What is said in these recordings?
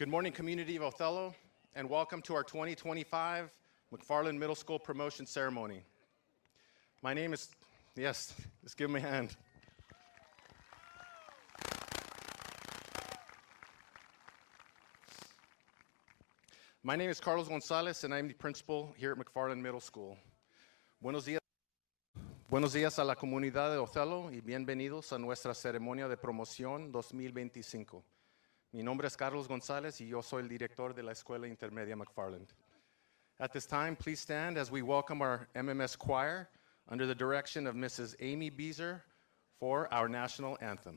Good morning, community of Othello, and welcome to our 2025 McFarland Middle School Promotion Ceremony. My name is, yes, just give me a hand. My name is Carlos Gonzalez, and I'm the principal here at McFarland Middle School. Buenos días a la comunidad de Othello y bienvenidos a nuestra ceremonia de promoción 2025. Mi nombre es Carlos González y yo soy el director de la Escuela Intermedia McFarland. At this time, please stand as we welcome our MMS choir under the direction of Mrs. Amy Beezer for our national anthem.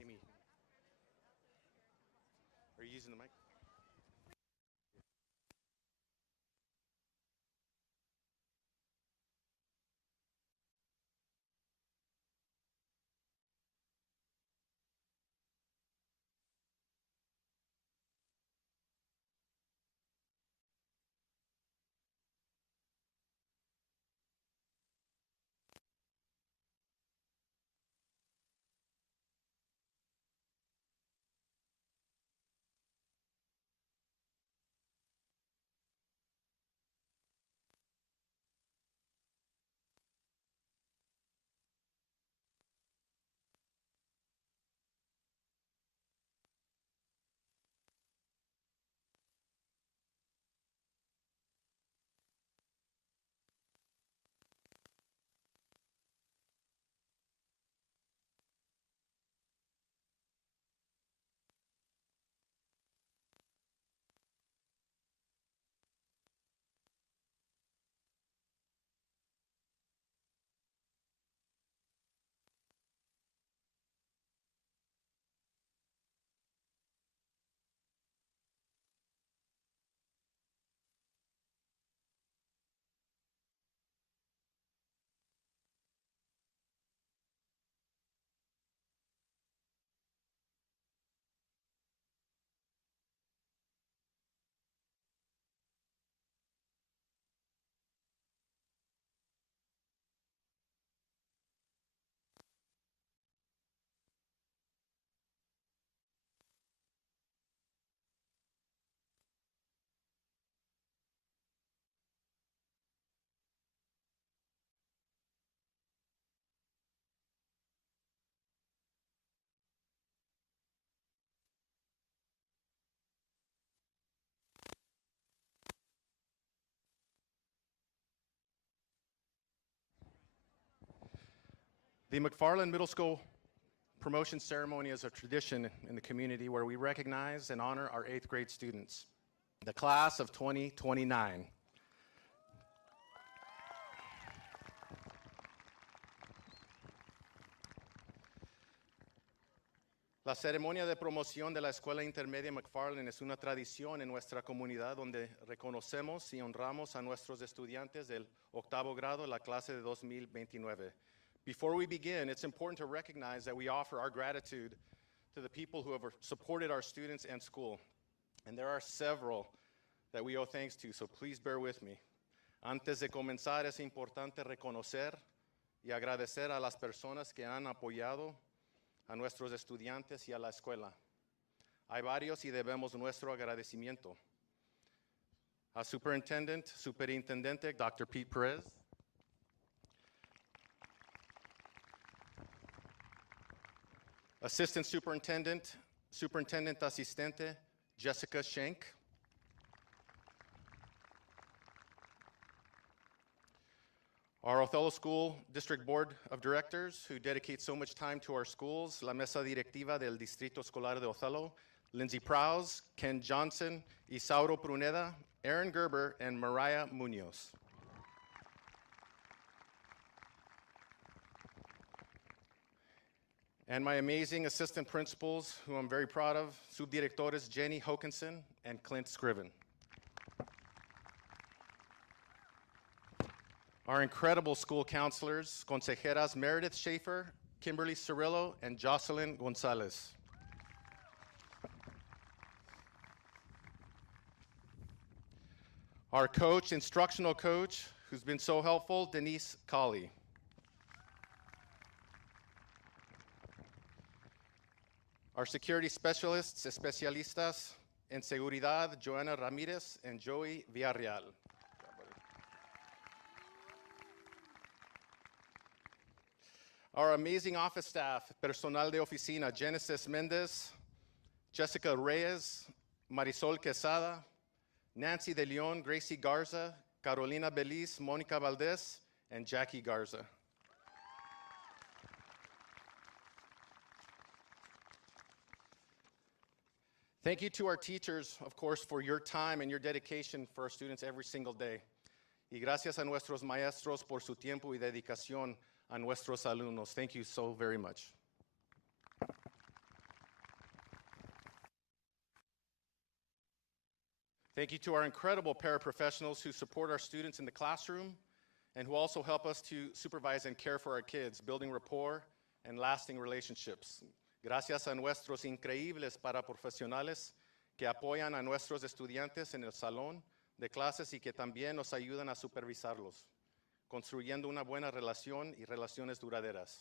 Amy, are you using the mic? The McFarland Middle School Promotion Ceremony is a tradition in the community where we recognize and honor our 8th grade students, the class of 2029. La ceremonia de promoción de la Escuela Intermedia McFarland es una tradición en nuestra comunidad donde reconocemos y honramos a nuestros estudiantes del 8º grado, la clase de 2029. Before we begin, it's important to recognize that we offer our gratitude to the people who have supported our students and school. And there are several that we owe thanks to, so please bear with me. Antes de comenzar, es importante reconocer y agradecer a las personas que han apoyado a nuestros estudiantes y a la escuela. Hay varios y debemos nuestro agradecimiento. A Superintendente Dr. Pete Perez, Assistant Superintendent Asistente Jessica Schenk, our Othello School District Board of Directors who dedicate so much time to our schools, la Mesa Directiva del Distrito Escolar de Othello, Lindsay Prowse, Ken Johnson, Isauro Pruneda, Aaron Gerber, and Mariah Munoz. And my amazing assistant principals, who I'm very proud of, subdirectores Jenny Hokinson and Clint Scriven. Our incredible school counselors, consejeras Meredith Schaefer, Kimberly Cirillo, and Jocelyn Gonzalez. Our coach, instructional coach, who's been so helpful, Denise Colley. Our security specialists, especialistas en seguridad, Joanna Ramirez and Joey Villarreal. Our amazing office staff, personal de oficina, Genesis Mendez, Jessica Reyes, Marisol Quesada, Nancy De Leon, Gracie Garza, Carolina Beliz, Monica Valdez, and Jackie Garza. Thank you to our teachers, of course, for your time and your dedication for our students every single day. Y gracias a nuestros maestros por su tiempo y dedicación a nuestros alumnos. Thank you so very much. Thank you to our incredible paraprofessionals who support our students in the classroom and who also help us to supervise and care for our kids, building rapport and lasting relationships. Gracias a nuestros increíbles paraprofesionales que apoyan a nuestros estudiantes en el salón de clases y que también nos ayudan a supervisarlos, construyendo una buena relación y relaciones duraderas.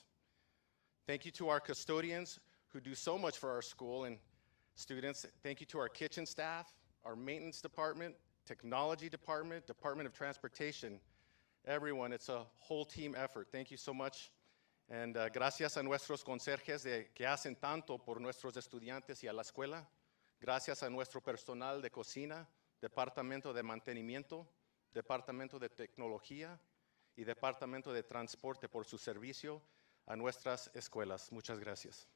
Thank you to our custodians who do so much for our school and students. Thank you to our kitchen staff, our maintenance department, technology department, Department of Transportation, everyone. It's a whole team effort. Thank you so much. And gracias a nuestros conserjes que hacen tanto por nuestros estudiantes y a la escuela. Gracias a nuestro personal de cocina, departamento de mantenimiento, departamento de tecnología y departamento de transporte por su servicio a nuestras escuelas. Muchas gracias.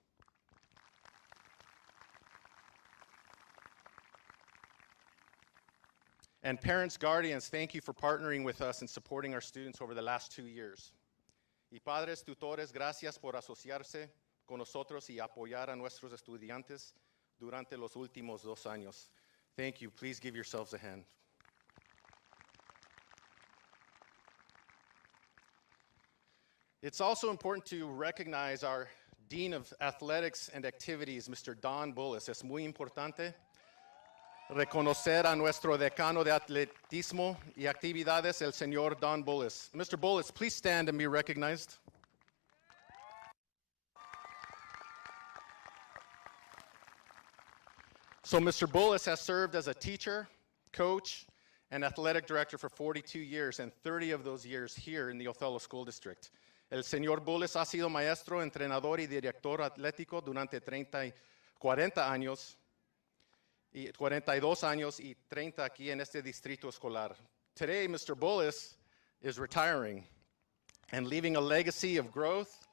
And parents, guardians, thank you for partnering with us and supporting our students over the last 2 years. Y padres, tutores, gracias por asociarse con nosotros y apoyar a nuestros estudiantes durante los últimos 2 años. Thank you. Please give yourselves a hand. It's also important to recognize our Dean of Athletics and Activities, Mr. Don Bullis. Es muy importante reconocer a nuestro decano de atletismo y actividades, el señor Don Bullis. Mr. Bullis, please stand and be recognized. So Mr. Bullis has served as a teacher, coach, and athletic director for 42 years, and 30 of those years here in the Othello School District. El señor Bullis ha sido maestro, entrenador y director atlético durante 40 años, 42 años y 30 aquí en este distrito escolar. Today, Mr. Bullis is retiring and leaving a legacy of growth,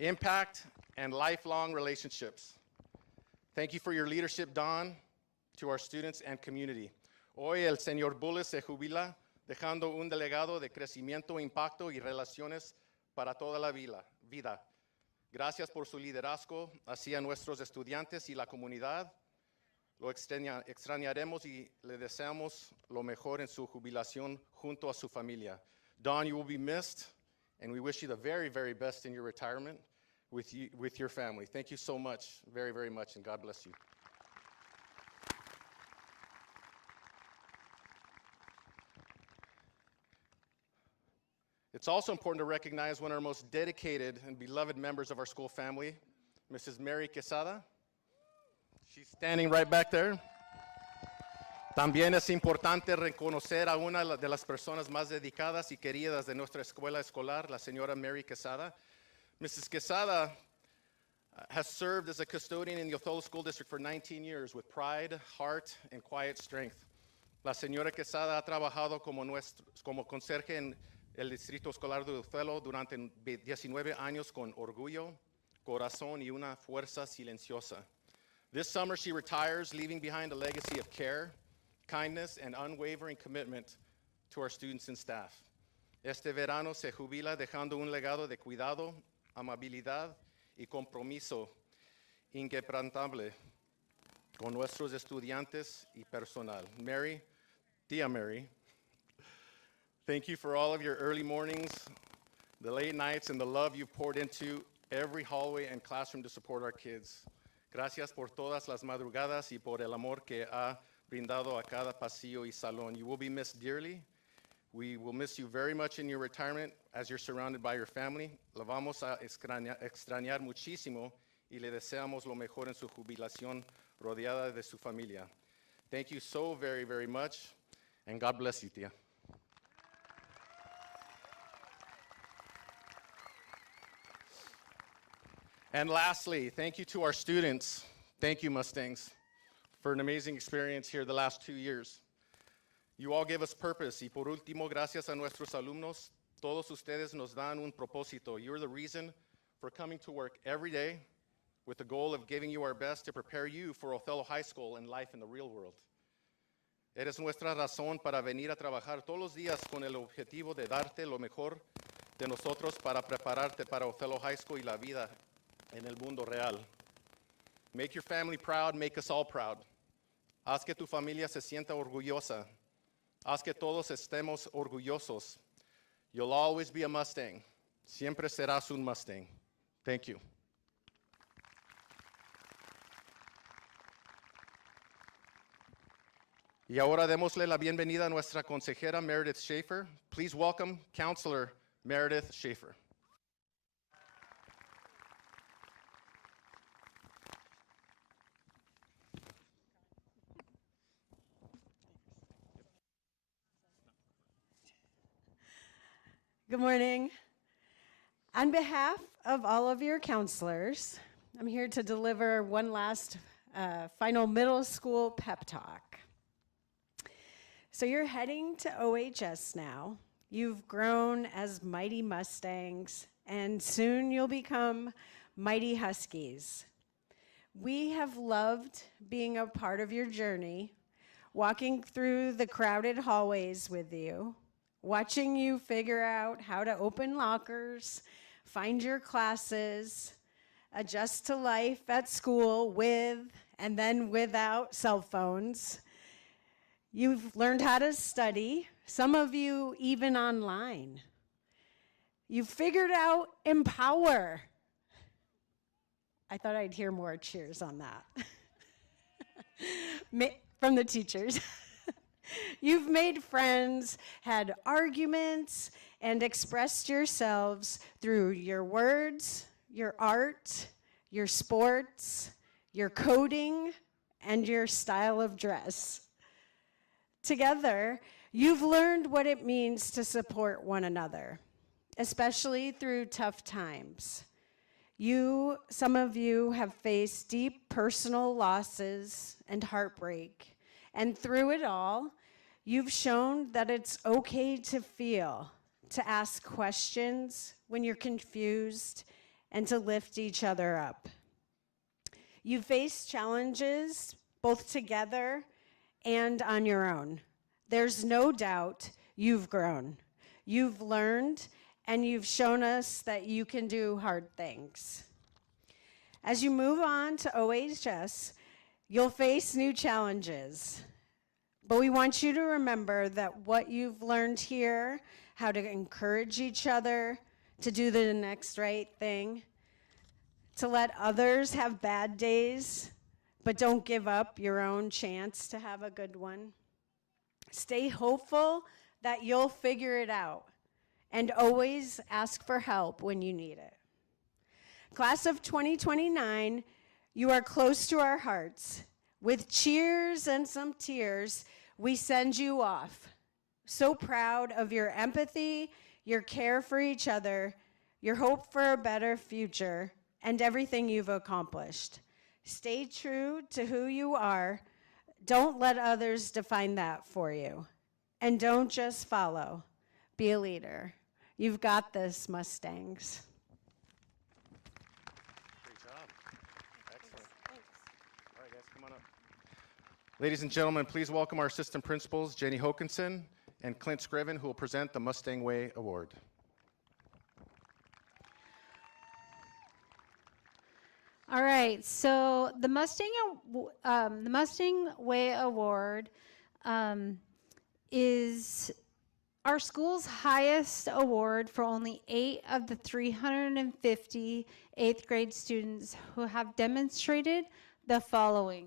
impact, and lifelong relationships. Thank you for your leadership, Don, to our students and community. Hoy el señor Bullis se jubila, dejando un legado de crecimiento, impacto y relaciones para toda la vida. Gracias por su liderazgo hacia nuestros estudiantes y la comunidad. Lo extrañaremos y le deseamos lo mejor en su jubilación junto a su familia. Don, you will be missed, and we wish you the very, very best in your retirement with your family. Thank you so much, very, very much, and God bless you. It's also important to recognize one of our most dedicated and beloved members of our school family, Mrs. Mary Quesada. She's standing right back there. También es importante reconocer a una de las personas más dedicadas y queridas de nuestra escuela escolar, la señora Mary Quesada. Mrs. Quesada has served as a custodian in the Othello School District for 19 years with pride, heart, and quiet strength. La señora Quesada ha trabajado como conserje en el Distrito Escolar de Othello durante 19 años con orgullo, corazón y una fuerza silenciosa. This summer, she retires, leaving behind a legacy of care, kindness, and unwavering commitment to our students and staff. Este verano se jubila dejando un legado de cuidado, amabilidad y compromiso inquebrantable con nuestros estudiantes y personal. Mary, Tia Mary, thank you for all of your early mornings, the late nights, and the love you've poured into every hallway and classroom to support our kids. Gracias por todas las madrugadas y por el amor que ha brindado a cada pasillo y salón. You will be missed dearly. We will miss you very much in your retirement as you're surrounded by your family. La vamos a extrañar muchísimo y le deseamos lo mejor en su jubilación rodeada de su familia. Thank you so very, very much, and God bless you, tía. And lastly, thank you to our students. Thank you, Mustangs, for an amazing experience here the last 2 years. You all give us purpose. Y por último, gracias a nuestros alumnos, todos ustedes nos dan un propósito. You're the reason for coming to work every day with the goal of giving you our best to prepare you for Othello High School and life in the real world. Eres nuestra razón para venir a trabajar todos los días con el objetivo de darte lo mejor de nosotros para prepararte para Othello High School y la vida en el mundo real. Make your family proud, make us all proud. Haz que tu familia se sienta orgullosa. Haz que todos estemos orgullosos. You'll always be a Mustang. Siempre serás un Mustang. Thank you. Y ahora démosle la bienvenida a nuestra consejera Meredith Schaefer. Please welcome Counselor Meredith Schaefer. Good morning. On behalf of all of your counselors, I'm here to deliver one last final middle school pep talk. So you're heading to OHS now. You've grown as mighty Mustangs, and soon you'll become mighty Huskies. We have loved being a part of your journey, walking through the crowded hallways with you, watching you figure out how to open lockers, find your classes, adjust to life at school with and then without cell phones. You've learned how to study, some of you even online. You've figured out empower. I thought I'd hear more cheers on that from the teachers. You've made friends, had arguments, and expressed yourselves through your words, your art, your sports, your coding, and your style of dress. Together, you've learned what it means to support one another, especially through tough times. Some of you have faced deep personal losses and heartbreak, and through it all, you've shown that it's okay to feel, to ask questions when you're confused, and to lift each other up. You've faced challenges both together and on your own. There's no doubt you've grown. You've learned, and you've shown us that you can do hard things. As you move on to OHS, you'll face new challenges. But we want you to remember that what you've learned here, how to encourage each other, to do the next right thing, to let others have bad days, but don't give up your own chance to have a good one. Stay hopeful that you'll figure it out, and always ask for help when you need it. Class of 2029, you are close to our hearts. With cheers and some tears, we send you off. So proud of your empathy, your care for each other, your hope for a better future, and everything you've accomplished. Stay true to who you are. Don't let others define that for you. And don't just follow. Be a leader. You've got this, Mustangs. Great job. Excellent. Thanks. All right, guys, come on up. Ladies and gentlemen, please welcome our assistant principals, Jenny Hokinson and Clint Scriven, who will present the Mustang Way Award. All right, so the Mustang Way Award is our school's highest award for only 8 of the 350 8th grade students who have demonstrated the following.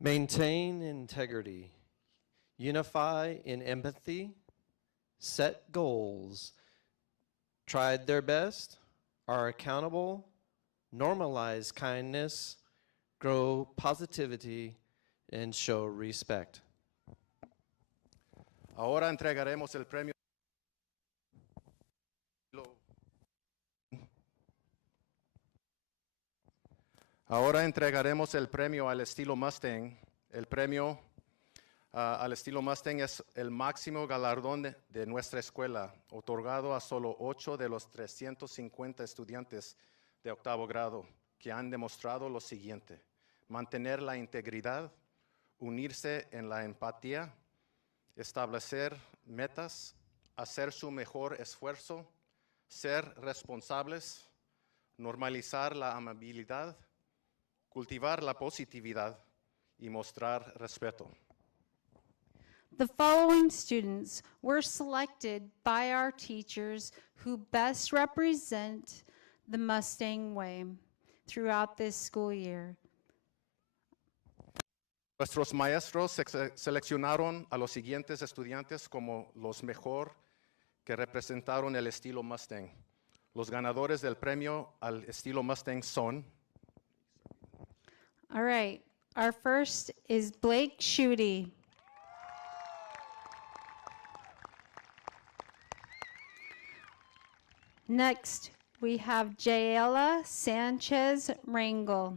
Maintain integrity, unify in empathy, set goals, tried their best, are accountable, normalize kindness, grow positivity, and show respect. Ahora entregaremos el premio. Ahora entregaremos el premio al estilo Mustang. El premio al estilo Mustang es el máximo galardón de nuestra escuela, otorgado a solo 8 de los 350 estudiantes de octavo grado que han demostrado lo siguiente: mantener la integridad, unirse en la empatía, establecer metas, hacer su mejor esfuerzo, ser responsables, normalizar la amabilidad, cultivar la positividad y mostrar respeto. The following students were selected by our teachers who best represent the Mustang Way throughout this school year. Nuestros maestros seleccionaron a los siguientes estudiantes como los mejor que representaron el estilo Mustang. Los ganadores del premio al estilo Mustang son: All right, our first is Blake Schutte. Next, we have Jaela Sanchez Rangel.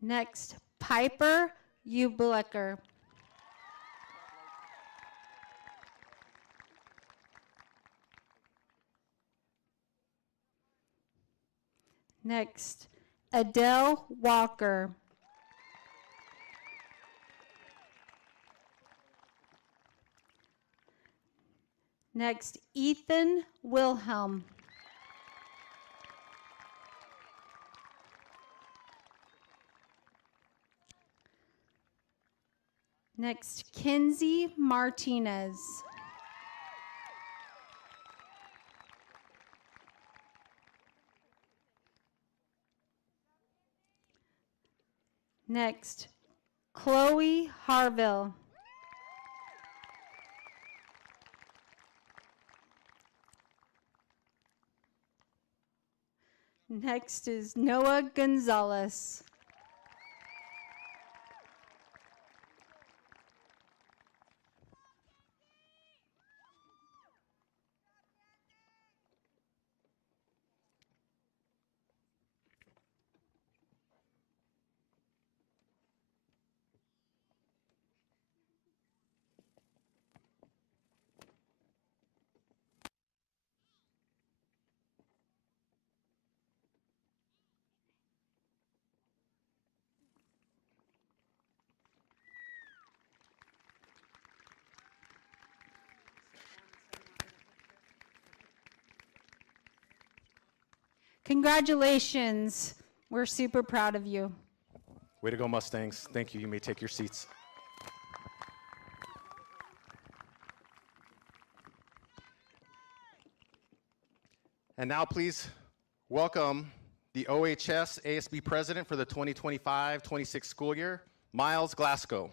Next, Piper Ublecker. Next, Adele Walker. Next, Ethan Wilhelm. Next, Kinsey Martinez. Next, Chloe Harville. Next is Noah Gonzalez. Congratulations. We're super proud of you. Way to go, Mustangs. Thank you. You may take your seats. And now please welcome the OHS ASB President for the 2025-26 school year, Miles Glasgow.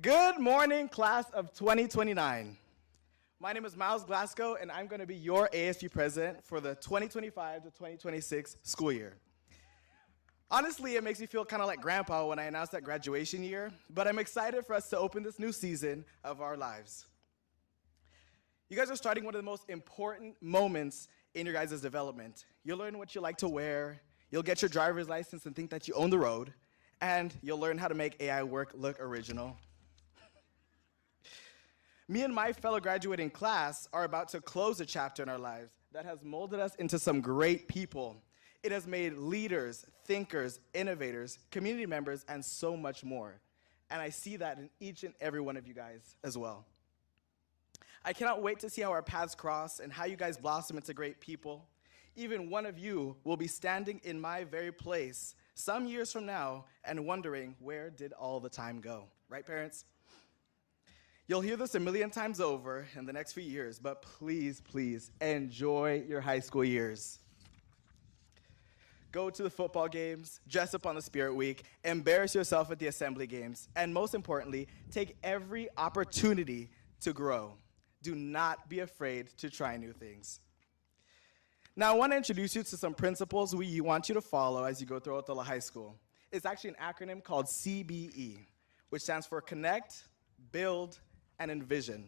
Good morning, class of 2029. My name is Miles Glasgow, and I'm going to be your ASB president for the 2025 to 2026 school year. Honestly, it makes me feel kind of like grandpa when I announce that graduation year, but I'm excited for us to open this new season of our lives. You guys are starting one of the most important moments in your guys' development. You'll learn what you like to wear, you'll get your driver's license and think that you own the road, and you'll learn how to make AI work look original. Me and my fellow graduating class are about to close a chapter in our lives that has molded us into some great people. It has made leaders, thinkers, innovators, community members, and so much more. And I see that in each and every one of you guys as well. I cannot wait to see how our paths cross and how you guys blossom into great people. Even one of you will be standing in my very place some years from now and wondering, where did all the time go? Right, parents? You'll hear this a million times over in the next few years, but please, please enjoy your high school years. Go to the football games, dress up on the Spirit Week, embarrass yourself at the assembly games, and most importantly, take every opportunity to grow. Do not be afraid to try new things. Now, I want to introduce you to some principles we want you to follow as you go throughout the high school. It's actually an acronym called CBE, which stands for Connect, Build, and Envision.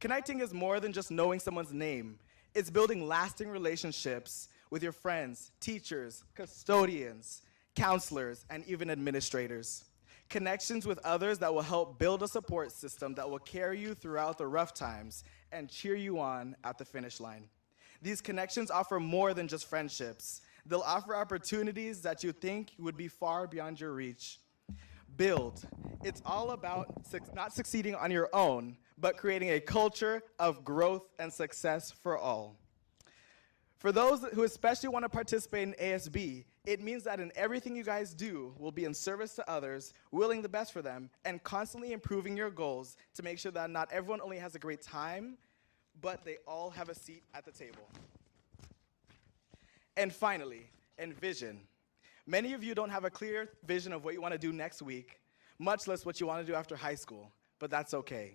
Connecting is more than just knowing someone's name. It's building lasting relationships with your friends, teachers, custodians, counselors, and even administrators. Connections with others that will help build a support system that will carry you throughout the rough times and cheer you on at the finish line. These connections offer more than just friendships. They'll offer opportunities that you think would be far beyond your reach. Build. It's all about not succeeding on your own, but creating a culture of growth and success for all. For those who especially want to participate in ASB, it means that in everything you guys do will be in service to others, willing the best for them, and constantly improving your goals to make sure that not everyone only has a great time, but they all have a seat at the table. And finally, envision. Many of you don't have a clear vision of what you want to do next week, much less what you want to do after high school, but that's okay.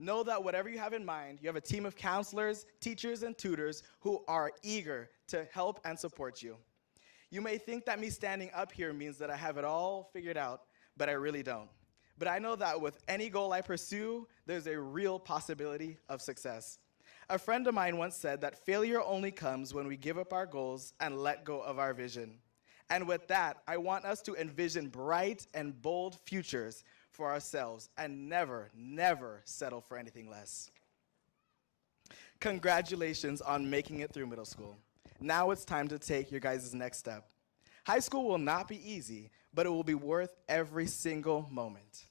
Know that whatever you have in mind, you have a team of counselors, teachers, and tutors who are eager to help and support you. You may think that me standing up here means that I have it all figured out, but I really don't. But I know that with any goal I pursue, there's a real possibility of success. A friend of mine once said that failure only comes when we give up our goals and let go of our vision. And with that, I want us to envision bright and bold futures for ourselves and never, never settle for anything less. Congratulations on making it through middle school. Now it's time to take your guys' next step. High school will not be easy, but it will be worth every single moment.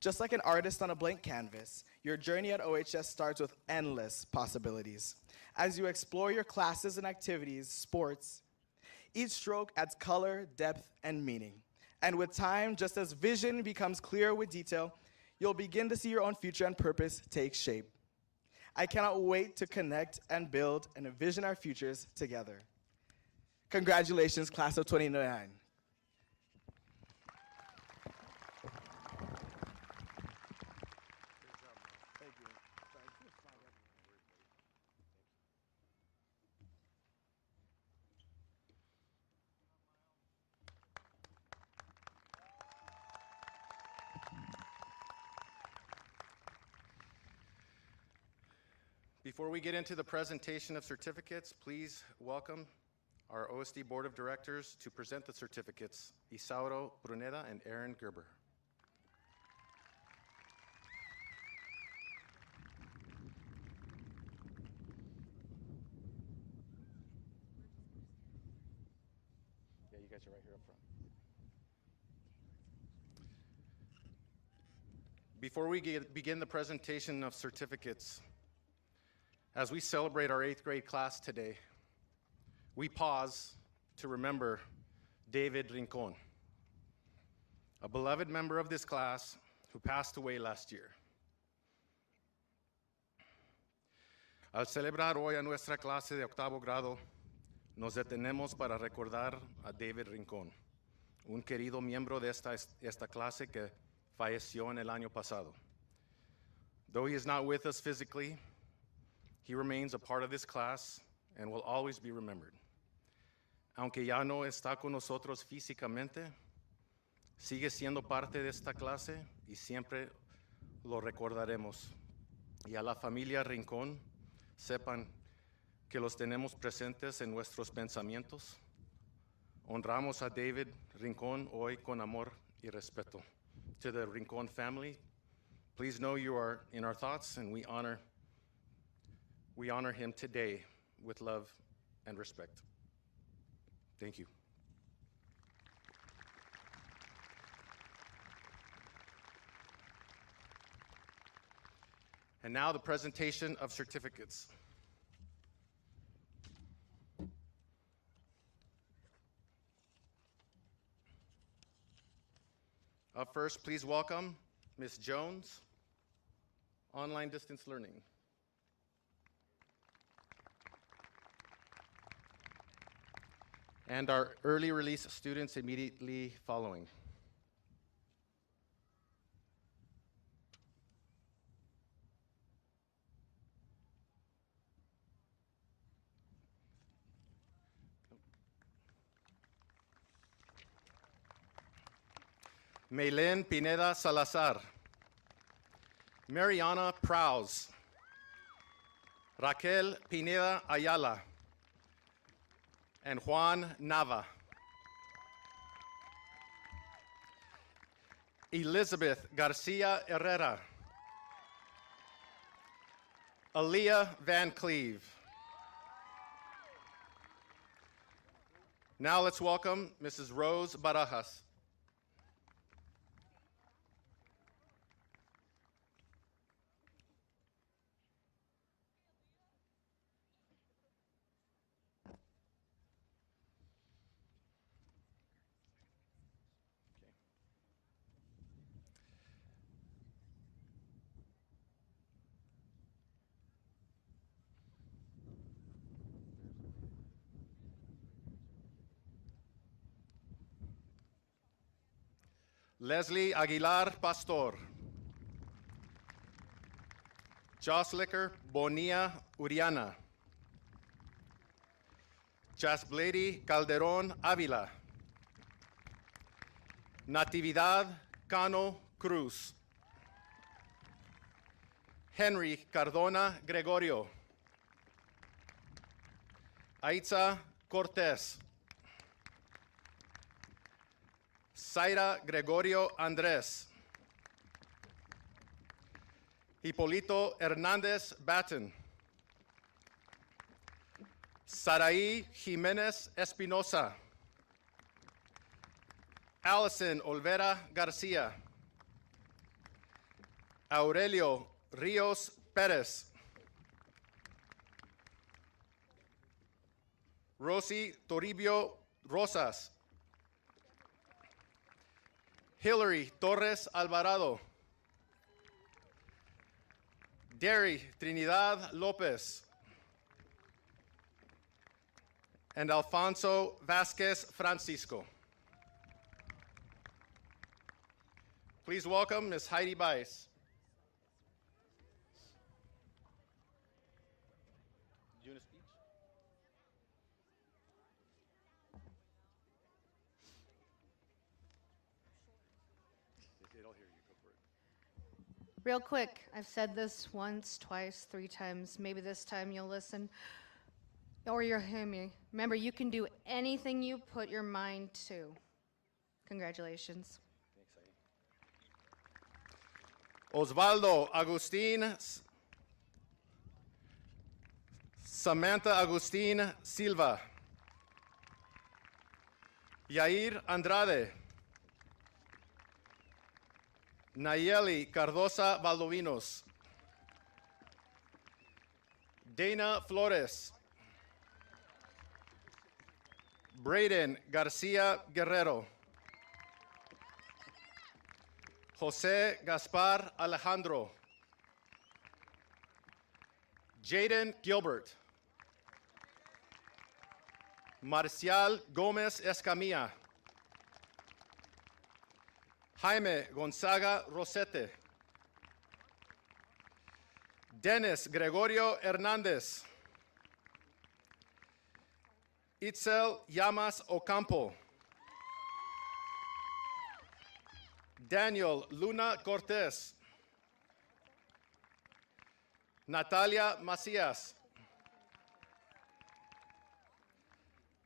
Just like an artist on a blank canvas, your journey at OHS starts with endless possibilities. As you explore your classes and activities, sports, each stroke adds color, depth, and meaning. And with time, just as vision becomes clearer with detail, you'll begin to see your own future and purpose take shape. I cannot wait to connect and build and envision our futures together. Congratulations, class of 2029. Before we get into the presentation of certificates, please welcome our OSD Board of Directors to present the certificates, Isauro Bruneda and Aaron Gerber. Yeah, you guys are right here up front. Before we begin the presentation of certificates, as we celebrate our 8th grade class today, we pause to remember David Rincon, a beloved member of this class who passed away last year. Al celebrar hoy a nuestra clase de octavo grado, nos detenemos para recordar a David Rincon, un querido miembro de esta clase que falleció en el año pasado. Though he is not with us physically, he remains a part of this class and will always be remembered. Aunque ya no está con nosotros físicamente, sigue siendo parte de esta clase y siempre lo recordaremos. Y a la familia Rincón, sepan que los tenemos presentes en nuestros pensamientos. Honramos a David Rincón hoy con amor y respeto. To the Rincón family, please know you are in our thoughts and we honor him today with love and respect. Thank you. And now the presentation of certificates. Up first, please welcome Ms. Jones, Online Distance Learning. And our early release students immediately following. Maylin Pineda Salazar, Mariana Prowse, Raquel Pineda Ayala, and Juan Nava. Elizabeth Garcia Herrera, Aaliyah Van Cleve. Now let's welcome Mrs. Rose Barajas. Leslie Aguilar Pastor, Joslicker Bonilla Uriana, Jasblady Calderon Avila, Natividad Cano Cruz, Henry Cardona Gregorio, Aitza Cortez, Zaira Gregorio Andrés, Hipolito Hernández Batten, Saraí Jiménez Espinosa, Allison Olvera Garcia, Aurelio Rios Perez, Rosy Toribio Rosas, Hillary Torres Alvarado, Derry Trinidad Lopez, and Alfonso Vasquez Francisco. Please welcome Ms. Heidi Bice. Do you want to speak? I'll hear you. Go for it. Real quick, I've said this once, twice, 3 times. Maybe this time you'll listen. Or you'll hear me. Remember, you can do anything you put your mind to. Congratulations. Osvaldo Agustin Samantha Agustin Silva, Yair Andrade, Nayeli Cardosa Valdovinos, Dana Flores, Braden Garcia Guerrero, Jose Gaspar Alejandro, Jaden Gilbert, Marcial Gomez Escamilla, Jaime Gonzaga Rosete, Dennis Gregorio Hernandez, Itzel Llamas Ocampo, Daniel Luna Cortez, Natalia Macias,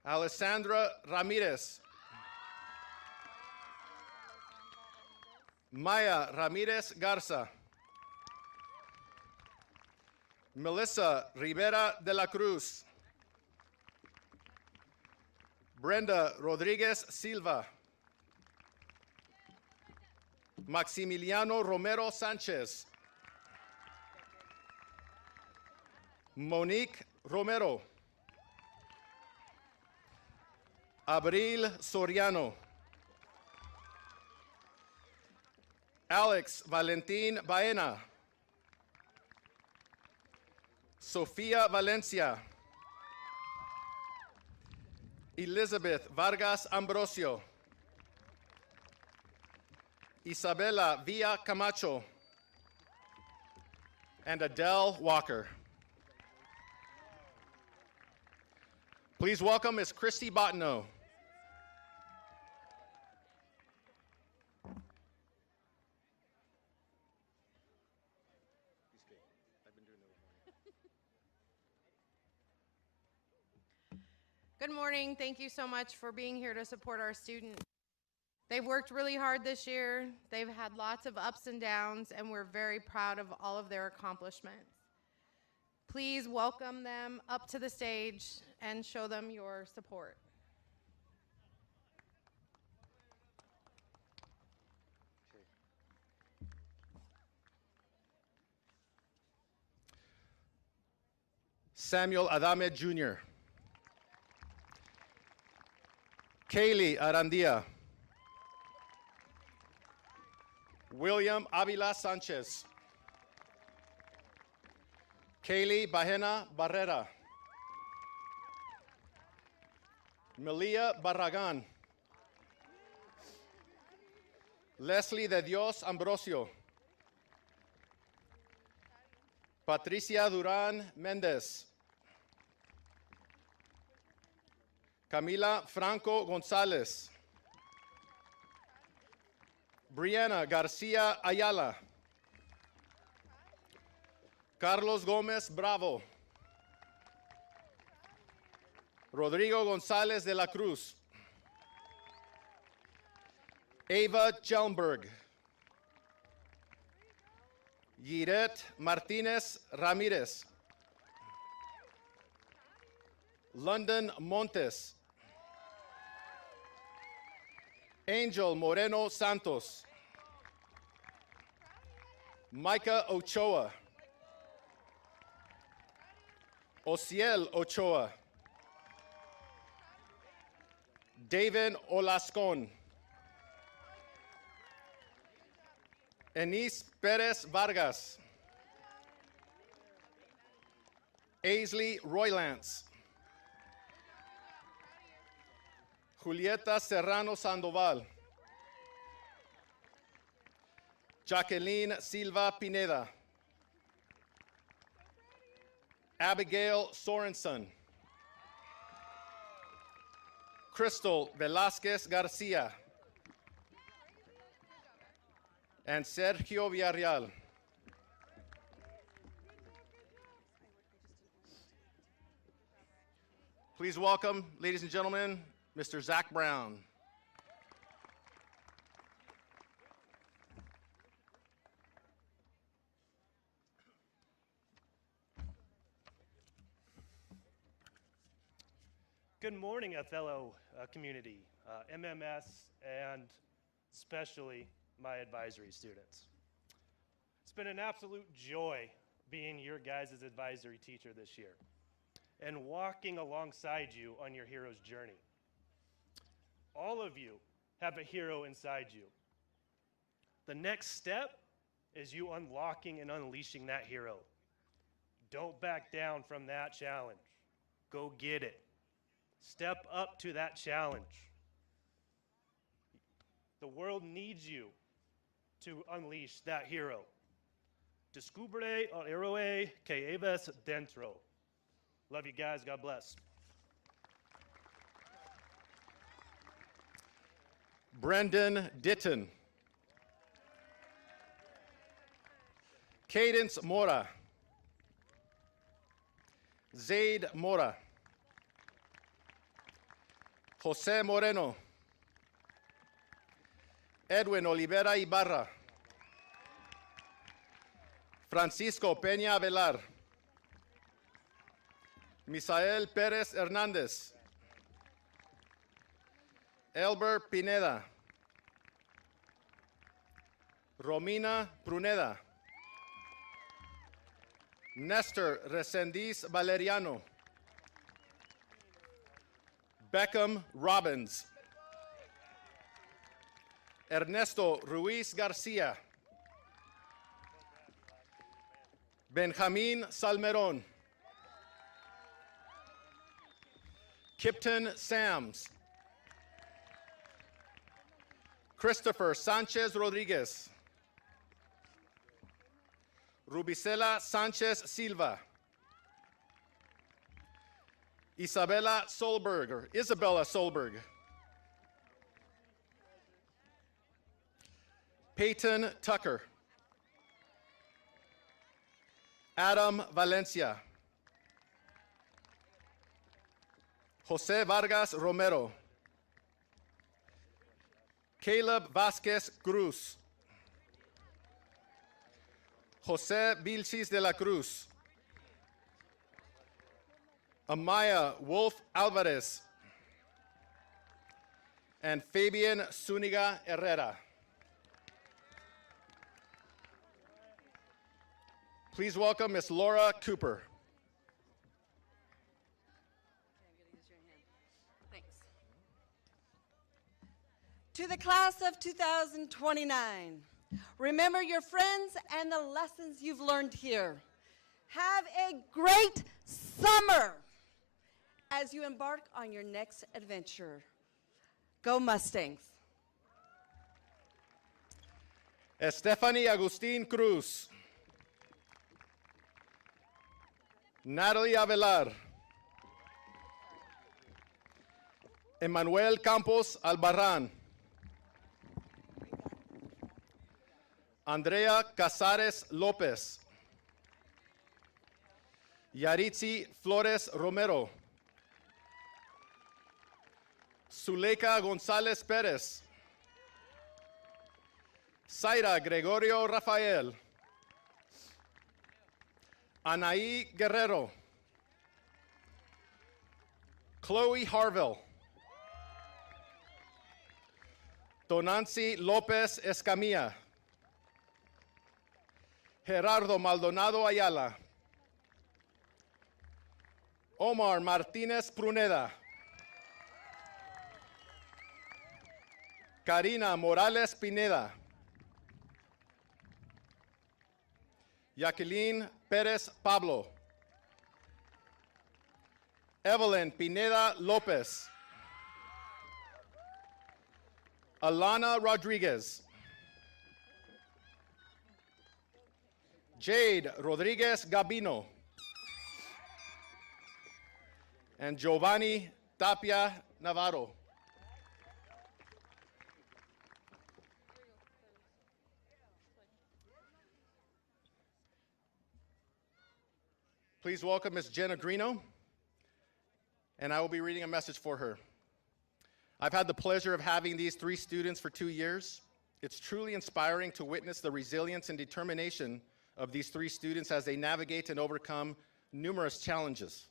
Alessandra Ramirez, Maya Ramirez Garza, Melissa Rivera de la Cruz, Brenda Rodriguez Silva, Maximiliano Romero Sanchez, Monique Romero, Abril Soriano, Alex Valentin Baena. Sofia Valencia. Elizabeth Vargas Ambrosio. Isabella Villa Camacho. And Adele Walker. Please welcome Ms. Christy Bottineau. Good morning. Thank you so much for being here to support our students. They've worked really hard this year. They've had lots of ups and downs, and we're very proud of all of their accomplishments. Please welcome them up to the stage and show them your support. Samuel Adame Jr. Kaylee Arandia. William Avila Sanchez. Kaylee Bajena Barrera. Melia Barragan. Leslie de Dios Ambrosio. Patricia Duran Mendez. Camila Franco Gonzalez. Brianna Garcia Ayala. Carlos Gomez Bravo. Rodrigo Gonzalez de la Cruz. Ava Chelmberg. Yiret Martinez Ramirez. London Montes. Angel Moreno Santos. Micah Ochoa. Ociel Ochoa. David Olascon. Enis Perez Vargas. Aisley Roylance. Julieta Serrano Sandoval. Jacqueline Silva Pineda. Abigail Sorensen. Crystal Velázquez Garcia. And Sergio Villarreal. Please welcome, ladies and gentlemen, Mr. Zach Brown. Good morning, fellow community, MMS, and especially my advisory students. It's been an absolute joy being your guys' advisory teacher this year and walking alongside you on your hero's journey. All of you have a hero inside you. The next step is you unlocking and unleashing that hero. Don't back down from that challenge. Go get it. Step up to that challenge. The world needs you to unleash that hero. Descubre el héroe que llevas dentro. Love you guys. God bless. Brendan Ditton. Cadence Mora. Zaid Mora. Jose Moreno. Edwin Olivera Ibarra. Francisco Peña Velar. Misael Pérez Hernández. Elber Pineda. Romina Pruneda. Nestor Resendiz Valeriano. Beckham Robbins. Ernesto Ruiz Garcia. Benjamin Salmeron. Kipton Sams. Christopher Sanchez Rodriguez. Rubicela Sanchez Silva. Isabella Solberg. Peyton Tucker. Adam Valencia. Jose Vargas Romero. Caleb Vasquez Cruz. Jose Vilchis de la Cruz. Amaya Wolf Alvarez. And Fabian Zuniga Herrera. Please welcome Miss Laura Cooper. Thanks. To the class of 2029, remember your friends and the lessons you've learned here. Have a great summer as you embark on your next adventure. Go Mustangs. Stephanie Agustin Cruz. Natalie Avelar. Emmanuel Campos Albarrán. Andrea Casares López. Yaritzi Flores Romero. Zuleika González Pérez. Zaira Gregorio Rafael. Anaí Guerrero. Chloe Harville. Tonancy López Escamilla. Gerardo Maldonado Ayala. Omar Martínez Pruneda. Karina Morales Pineda. Jacqueline Pérez Pablo. Evelyn Pineda López. Alana Rodriguez. Jade Rodriguez Gabino. And Giovanni Tapia Navarro. Please welcome Ms. Jenna Greeno, and I will be reading a message for her. I've had the pleasure of having these 3 students for 2 years. It's truly inspiring to witness the resilience and determination of these 3 students as they navigate and overcome numerous challenges.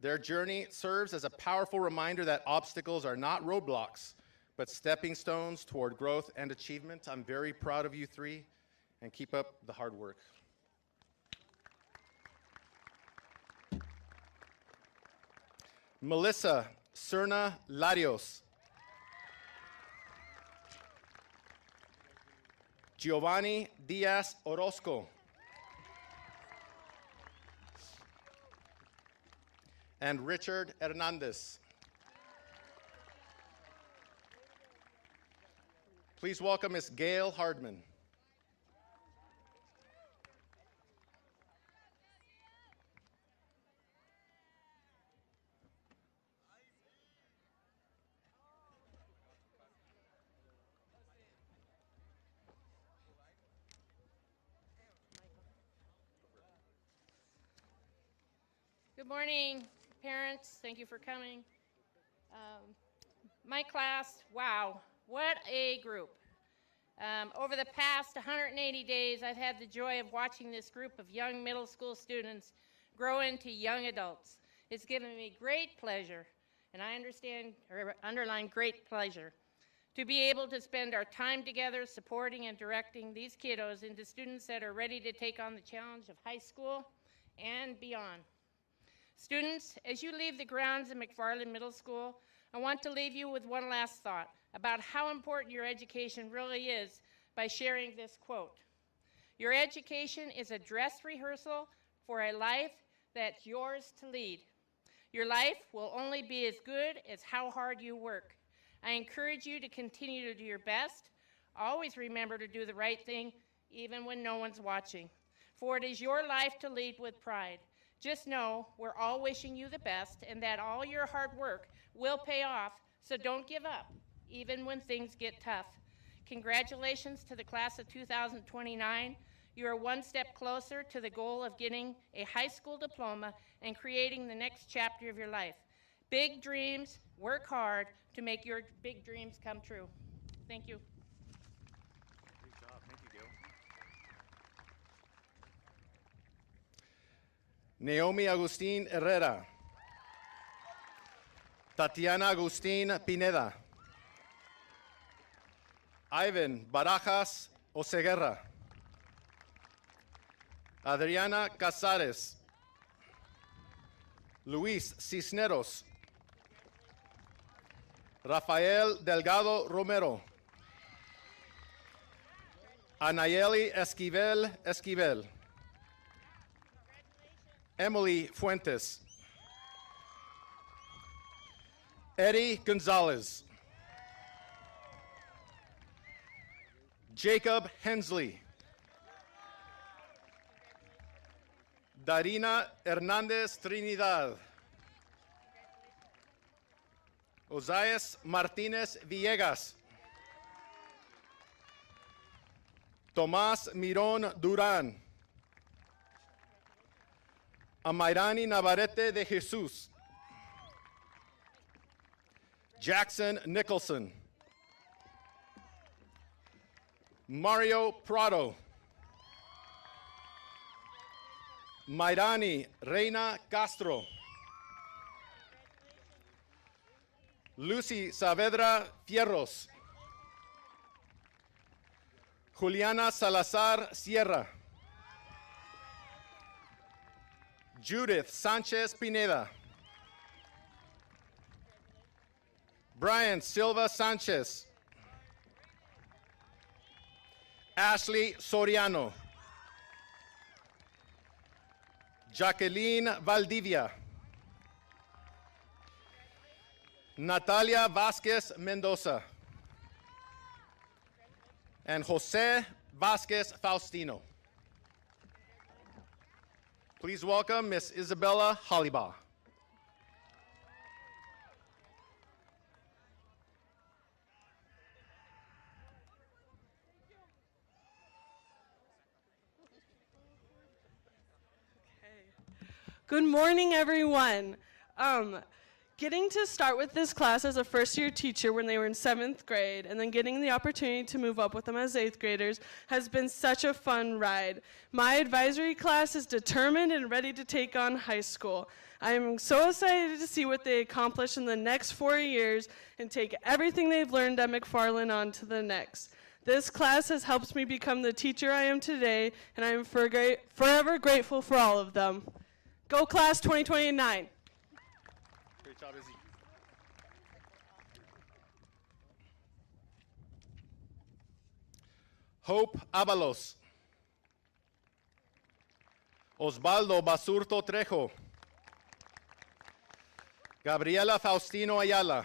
Their journey serves as a powerful reminder that obstacles are not roadblocks, but stepping stones toward growth and achievement. I'm very proud of you 3, and keep up the hard work. Melissa Serna Larios. Giovanni Diaz Orozco. And Richard Hernandez. Please welcome Ms. Gail Hardman. Good morning, parents. Thank you for coming. My class, wow, what a group. Over the past 180 days, I've had the joy of watching this group of young middle school students grow into young adults. It's given me great pleasure, and I underline great pleasure, to be able to spend our time together supporting and directing these kiddos into students that are ready to take on the challenge of high school and beyond. Students, as you leave the grounds of McFarland Middle School, I want to leave you with one last thought about how important your education really is by sharing this quote. Your education is a dress rehearsal for a life that's yours to lead. Your life will only be as good as how hard you work. I encourage you to continue to do your best. Always remember to do the right thing, even when no one's watching. For it is your life to lead with pride. Just know we're all wishing you the best and that all your hard work will pay off, so don't give up, even when things get tough. Congratulations to the class of 2029. You are one step closer to the goal of getting a high school diploma and creating the next chapter of your life. Big dreams, work hard to make your big dreams come true. Thank you. Great job. Thank you, Gail. Naomi Agustin Herrera. Tatiana Agustin Pineda. Ivan Barajas Oseguerra. Adriana Casares. Luis Cisneros. Rafael Delgado Romero. Anayeli Esquivel. Emily Fuentes. Eddie Gonzalez. Jacob Hensley. Darina Hernandez Trinidad. Osaías Martínez Villegas. Tomás Mirón Durán. Amairani Navarrete de Jesús. Jackson Nicholson. Mario Prado. Mairani Reina Castro. Lucy Saavedra Fierros. Juliana Salazar Sierra. Judith Sanchez Pineda. Brian Silva Sanchez. Ashley Soriano. Jacqueline Valdivia. Natalia Vasquez Mendoza. And Jose Vasquez Faustino. Please welcome Miss Isabella Hollybaugh. Good morning, everyone. Getting to start with this class as a first-year teacher when they were in 7th grade and then getting the opportunity to move up with them as 8th graders has been such a fun ride. My advisory class is determined and ready to take on high school. I'm so excited to see what they accomplish in the next 4 years and take everything they've learned at McFarland on to the next. This class has helped me become the teacher I am today, and I am forever grateful for all of them. Go Class 2029. Great job, Izzy. Hope Avalos. Osvaldo Basurto Trejo. Gabriela Faustino Ayala.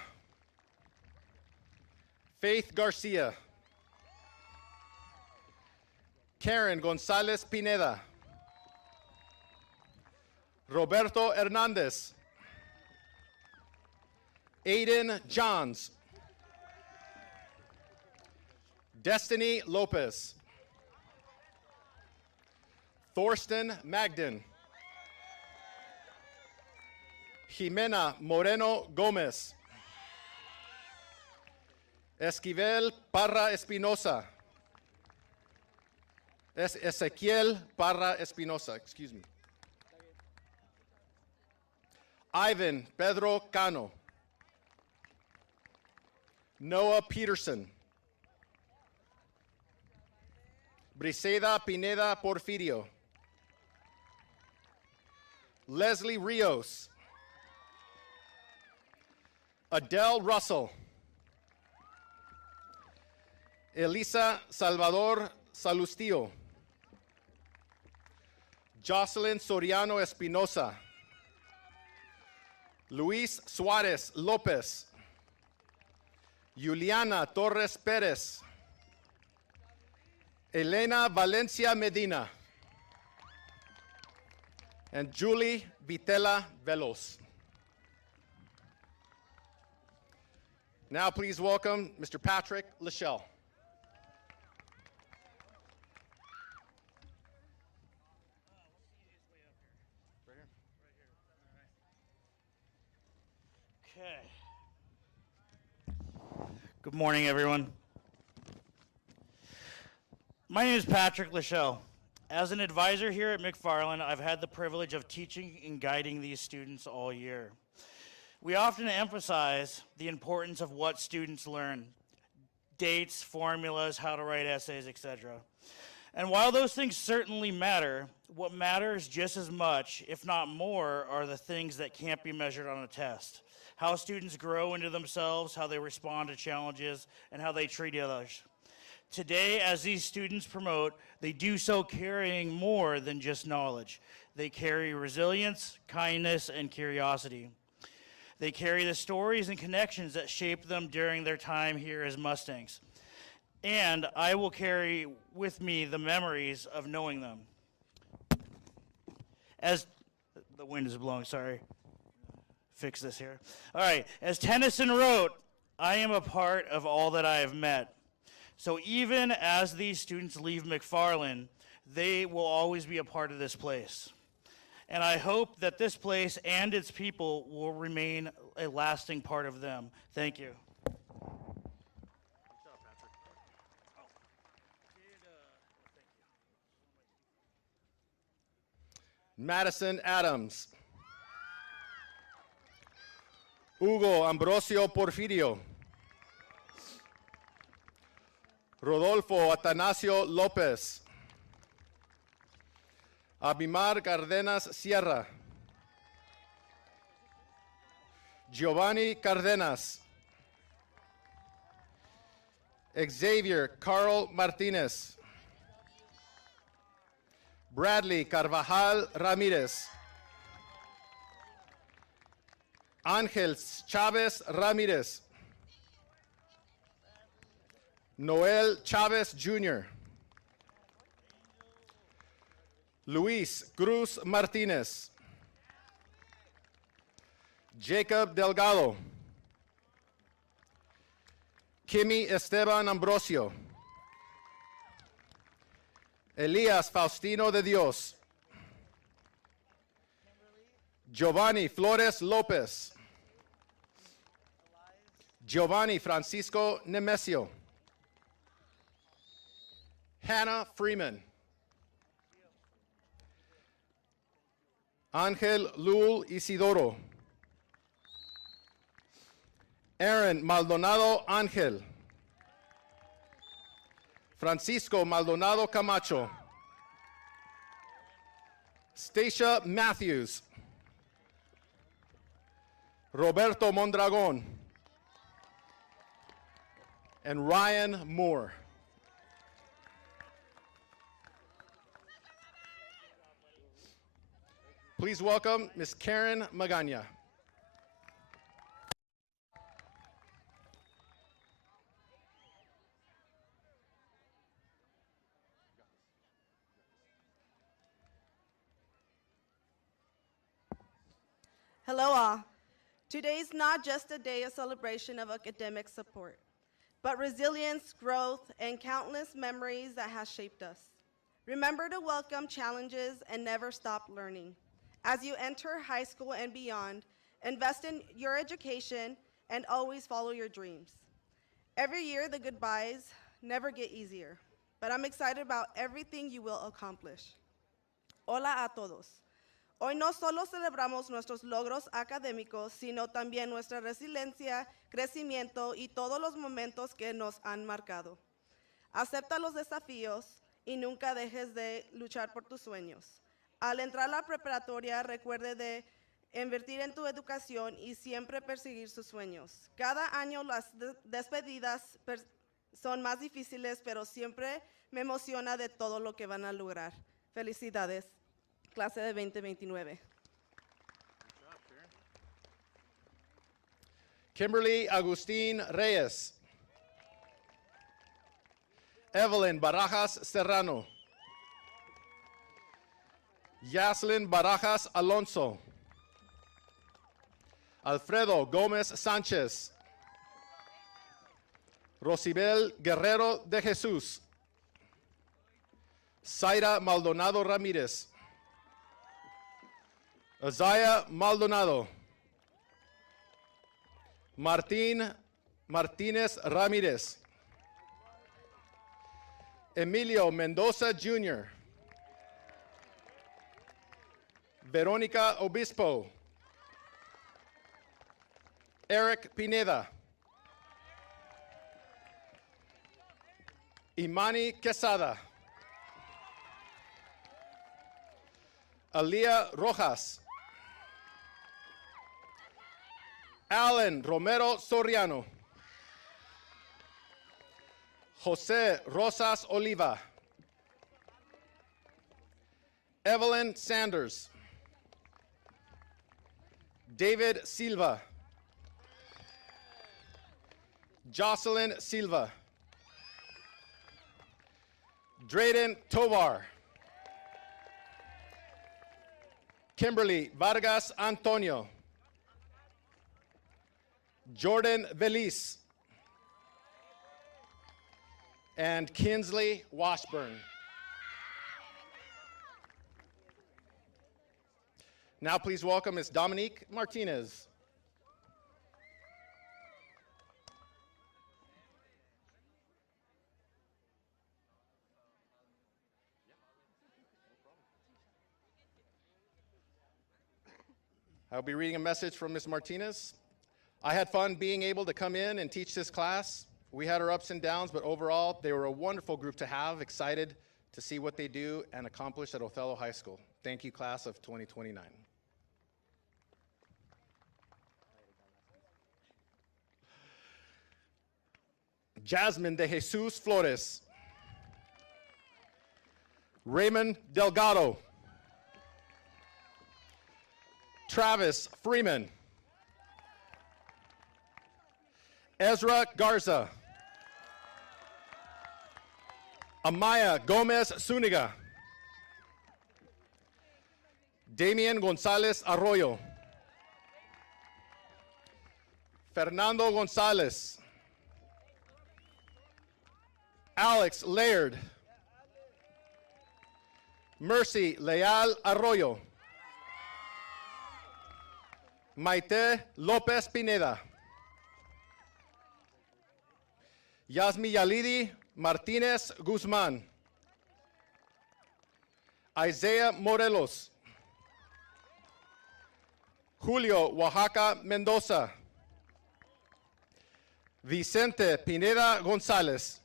Faith Garcia. Karen Gonzalez Pineda. Roberto Hernandez. Aiden Johns. Destiny Lopez. Thorsten Magden. Jimena Moreno Gomez. Esquivel Parra Espinosa. Ezequiel Parra Espinosa, excuse me. Ivan Pedro Cano. Noah Peterson. Briseida Pineda Porfirio. Leslie Rios. Adele Russell. Elisa Salvador Salustio. Jocelyn Soriano Espinosa, Luis Suarez Lopez, Juliana Torres Perez, Elena Valencia Medina, and Julie Vitela Velos. Now please welcome Mr. Patrick Lachelle. Okay. Good morning, everyone. My name is Patrick Lachelle. As an advisor here at McFarland, I've had the privilege of teaching and guiding these students all year. We often emphasize the importance of what students learn, dates, formulas, how to write essays, etc. And while those things certainly matter, what matters just as much, if not more, are the things that can't be measured on a test. How students grow into themselves, how they respond to challenges, and how they treat others. Today, as these students promote, they do so carrying more than just knowledge. They carry resilience, kindness, and curiosity. They carry the stories and connections that shaped them during their time here as Mustangs. And I will carry with me the memories of knowing them. As the wind is blowing, sorry. Fix this here. All right, as Tennyson wrote, I am a part of all that I have met. So even as these students leave McFarland, they will always be a part of this place. And I hope that this place and its people will remain a lasting part of them. Thank you. Madison Adams, Hugo Ambrosio Porfirio, Rodolfo Atanasio Lopez, Abimar Cardenas Sierra, Giovanni Cardenas, Xavier Carl Martinez, Bradley Carvajal Ramirez, Ángel Chávez Ramirez, Noel Chávez Jr., Luis Cruz Martinez, Jacob Delgado, Kimi Esteban Ambrosio, Elías Faustino de Dios, Giovanni Flores López, Giovanni Francisco Nemesio, Hannah Freeman, Ángel Lul Isidoro, Aaron Maldonado Ángel, Francisco Maldonado Camacho, Stacia Matthews, Roberto Mondragon, and Ryan Moore. Please welcome Ms. Karen Magana. Hello all. Today is not just a day of celebration of academic support, but resilience, growth, and countless memories that have shaped us. Remember to welcome challenges and never stop learning. As you enter high school and beyond, invest in your education and always follow your dreams. Every year, the goodbyes never get easier, but I'm excited about everything you will accomplish. Hola a todos. Hoy no solo celebramos nuestros logros académicos, sino también nuestra resiliencia, crecimiento y todos los momentos que nos han marcado. Acepta los desafíos y nunca dejes de luchar por tus sueños. Al entrar a la preparatoria, recuerde de invertir en tu educación y siempre perseguir sus sueños. Cada año las despedidas son más difíciles, pero siempre me emociona de todo lo que van a lograr. Felicidades. clase de 2029. Kimberly Agustín Reyes. Evelyn Barajas Serrano. Yaslin Barajas Alonso. Alfredo Gómez Sánchez. Rosibel Guerrero de Jesús. Zaira Maldonado Ramírez. Isaiah Maldonado. Martín Martínez Ramírez. Emilio Mendoza Jr. Verónica Obispo. Eric Pineda. Imani Quesada. Alia Rojas. Alan Romero Soriano. José Rosas Oliva. Evelyn Sanders. David Silva. Jocelyn Silva. Drayden Tovar. Kimberly Vargas Antonio. Jordan Veliz. And Kinsley Washburn. Now please welcome Ms. Dominique Martinez. I'll be reading a message from Ms. Martinez. I had fun being able to come in and teach this class. We had our ups and downs, but overall, they were a wonderful group to have, excited to see what they do and accomplish at Othello High School. Thank you, class of 2029. Jasmine de Jesus Flores. Raymond Delgado. Travis Freeman. Ezra Garza. Amaya Gomez Zuniga. Damian Gonzalez Arroyo. Fernando Gonzalez. Alex Laird. Mercy Leal Arroyo. Maite Lopez Pineda. Yasmi Yalidi Martinez Guzman. Isaiah Morelos. Julio Oaxaca Mendoza. Vicente Pineda González.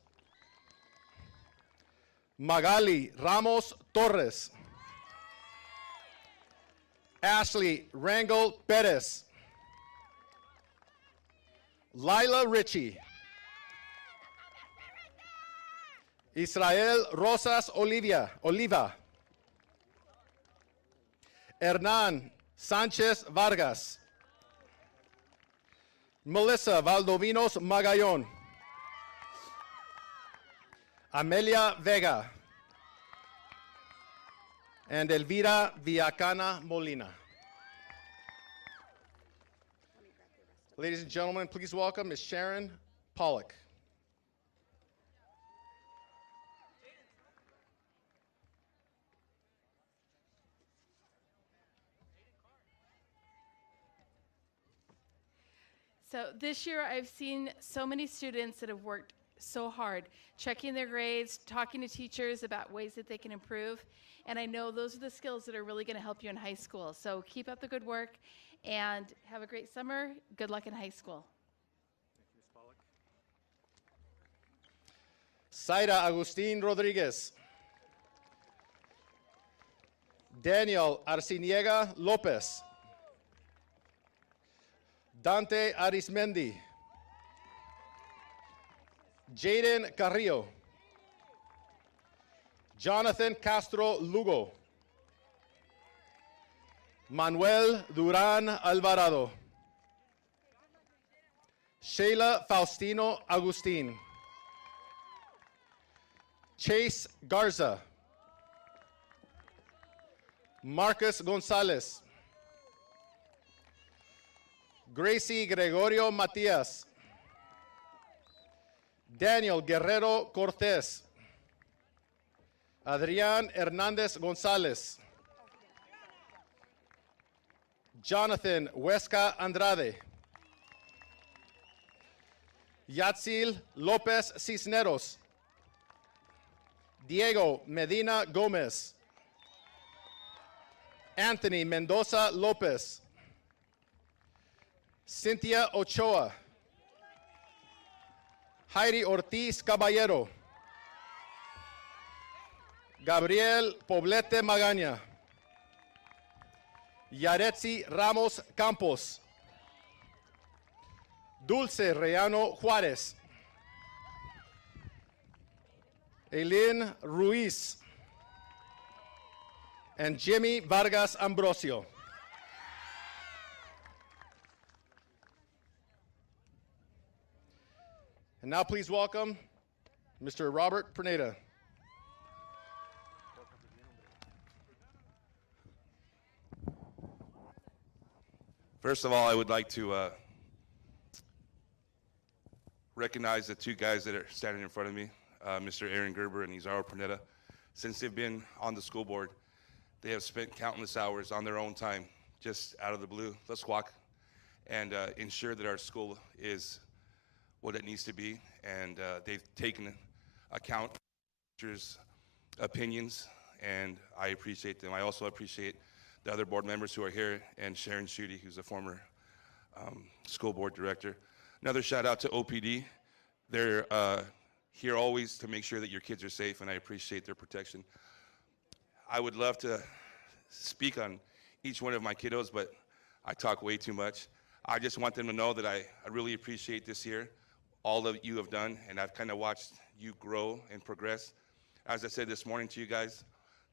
Magali Ramos Torres. Ashley Rangel Perez. Lila Ritchie. Israel Rosas Oliva. Hernán Sánchez Vargas. Melissa Valdovinos Magallón. Amelia Vega. And Elvira Villacana Molina. Ladies and gentlemen, please welcome Ms. Sharon Pollock. So this year I've seen so many students that have worked so hard, checking their grades, talking to teachers about ways that they can improve. And I know those are the skills that are really going to help you in high school. So keep up the good work and have a great summer. Good luck in high school. Zaira Agustín Rodríguez. Daniel Arciniega López. Dante Arismendi. Jaden Carrillo. Jonathan Castro Lugo. Manuel Durán Alvarado. Sheila Faustino Agustín. Chase Garza. Marcus Gonzalez. Gracie Gregorio Matias. Daniel Guerrero Cortés. Adrián Hernández González. Jonathan Huesca Andrade. Yatzil López Cisneros. Diego Medina Gómez. Anthony Mendoza López. Cynthia Ochoa. Heidi Ortiz Caballero. Gabriel Poblete Magaña. Yaretzi Ramos Campos. Dulce Reyano Juárez. Eileen Ruiz. And Jimmy Vargas Ambrosio. And now please welcome Mr. Robert Perneda. First of all, I would like to recognize the two guys that are standing in front of me, Mr. Aaron Gerber and Izaro Perneda. Since they've been on the school board, they have spent countless hours on their own time, just out of the blue. Let's walk and ensure that our school is what it needs to be. And they've taken account of teachers' opinions, and I appreciate them. I also appreciate the other board members who are here, and Sharon Schutte, who's a former school board director. Another shout out to OPD. They're here always to make sure that your kids are safe, and I appreciate their protection. I would love to speak on each one of my kiddos, but I talk way too much. I just want them to know that I really appreciate this year, all that you have done, and I've kind of watched you grow and progress. As I said this morning to you guys,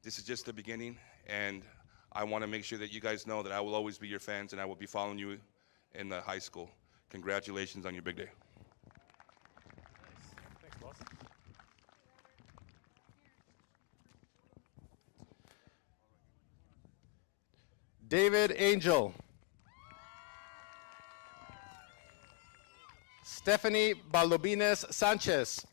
this is just the beginning, and I want to make sure that you guys know that I will always be your fans, and I will be following you in the high school. Congratulations on your big day. Thanks, boss. David Angel. Stephanie Baldobines Sanchez.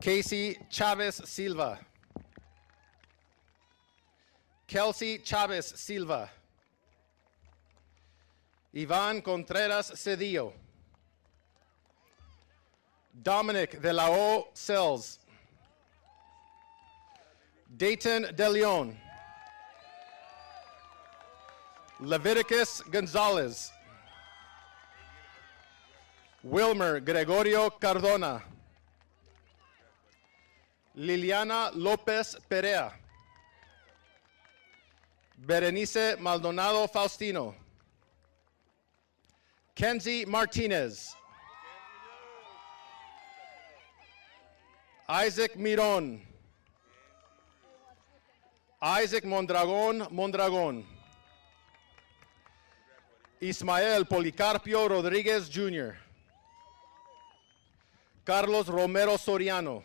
Casey Chavez Silva. Kelsey Chavez Silva. Ivan Contreras Cedillo. Dominic De La O Sells. Dayton De Leon. Leviticus Gonzalez. Wilmer Gregorio Cardona. Liliana Lopez Perea. Berenice Maldonado Faustino. Kenzie Martinez. Isaac Miron. Isaac Mondragon. Ismael Policarpio Rodriguez Jr. Carlos Romero Soriano.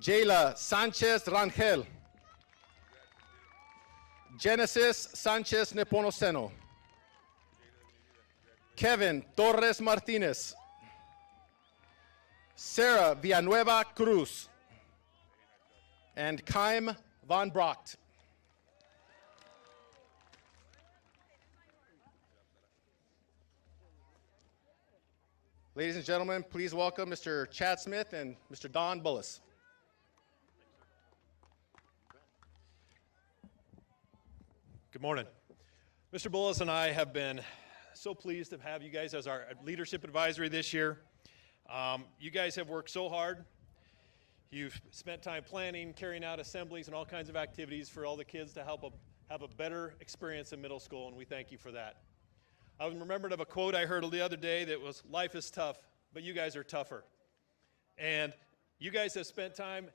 Jayla Sanchez Rangel. Genesis Sanchez Nepomuceno. Kevin Torres Martinez. Sarah Villanueva Cruz. And Kaim Van Brocht. Ladies and gentlemen, please welcome Mr. Chad Smith and Mr. Don Bullis. Good morning. Mr. Bullis and I have been so pleased to have you guys as our leadership advisory this year. You guys have worked so hard. You've spent time planning, carrying out assemblies, and all kinds of activities for all the kids to help have a better experience in middle school, and we thank you for that. I was remembered of a quote I heard the other day that was, "Life is tough, but you guys are tougher." And you guys have spent time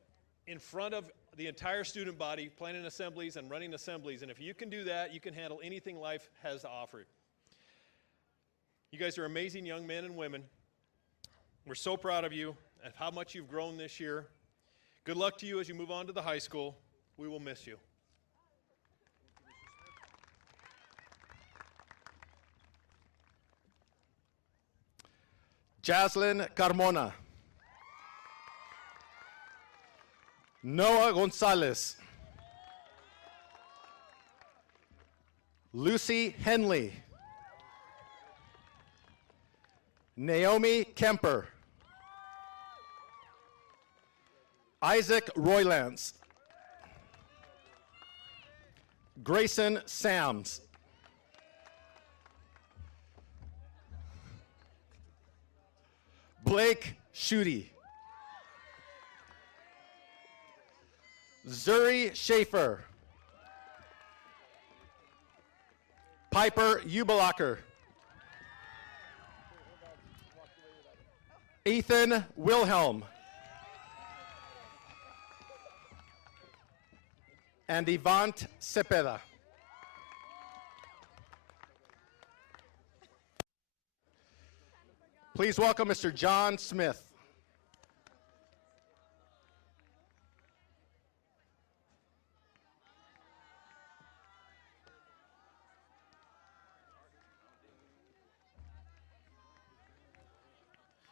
in front of the entire student body, planning assemblies and running assemblies. And if you can do that, you can handle anything life has to offer. You guys are amazing young men and women. We're so proud of you and how much you've grown this year. Good luck to you as you move on to the high school. We will miss you. Jaslyn Carmona. Noah Gonzalez. Lucy Henley. Naomi Kemper. Isaac Roylance. Grayson Sams. Blake Schutte. Zuri Schaefer. Piper Ubelacher. Ethan Wilhelm. And Ivant Cepeda. Please welcome Mr. John Smith.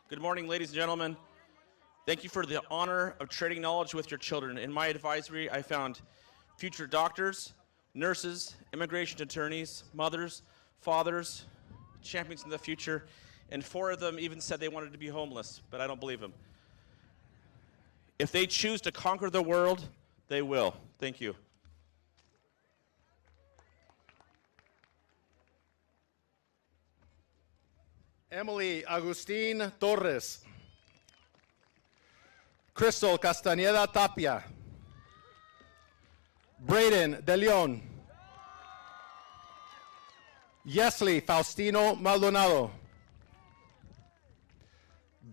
Good morning, ladies and gentlemen. Thank you for the honor of trading knowledge with your children. In my advisory, I found future doctors, nurses, immigration attorneys, mothers, fathers, champions in the future, and 4 of them even said they wanted to be homeless, but I don't believe them. If they choose to conquer the world, they will. Thank you. Emily Agustin Torres. Crystal Castañeda Tapia. Braden De Leon. Yesley Faustino Maldonado.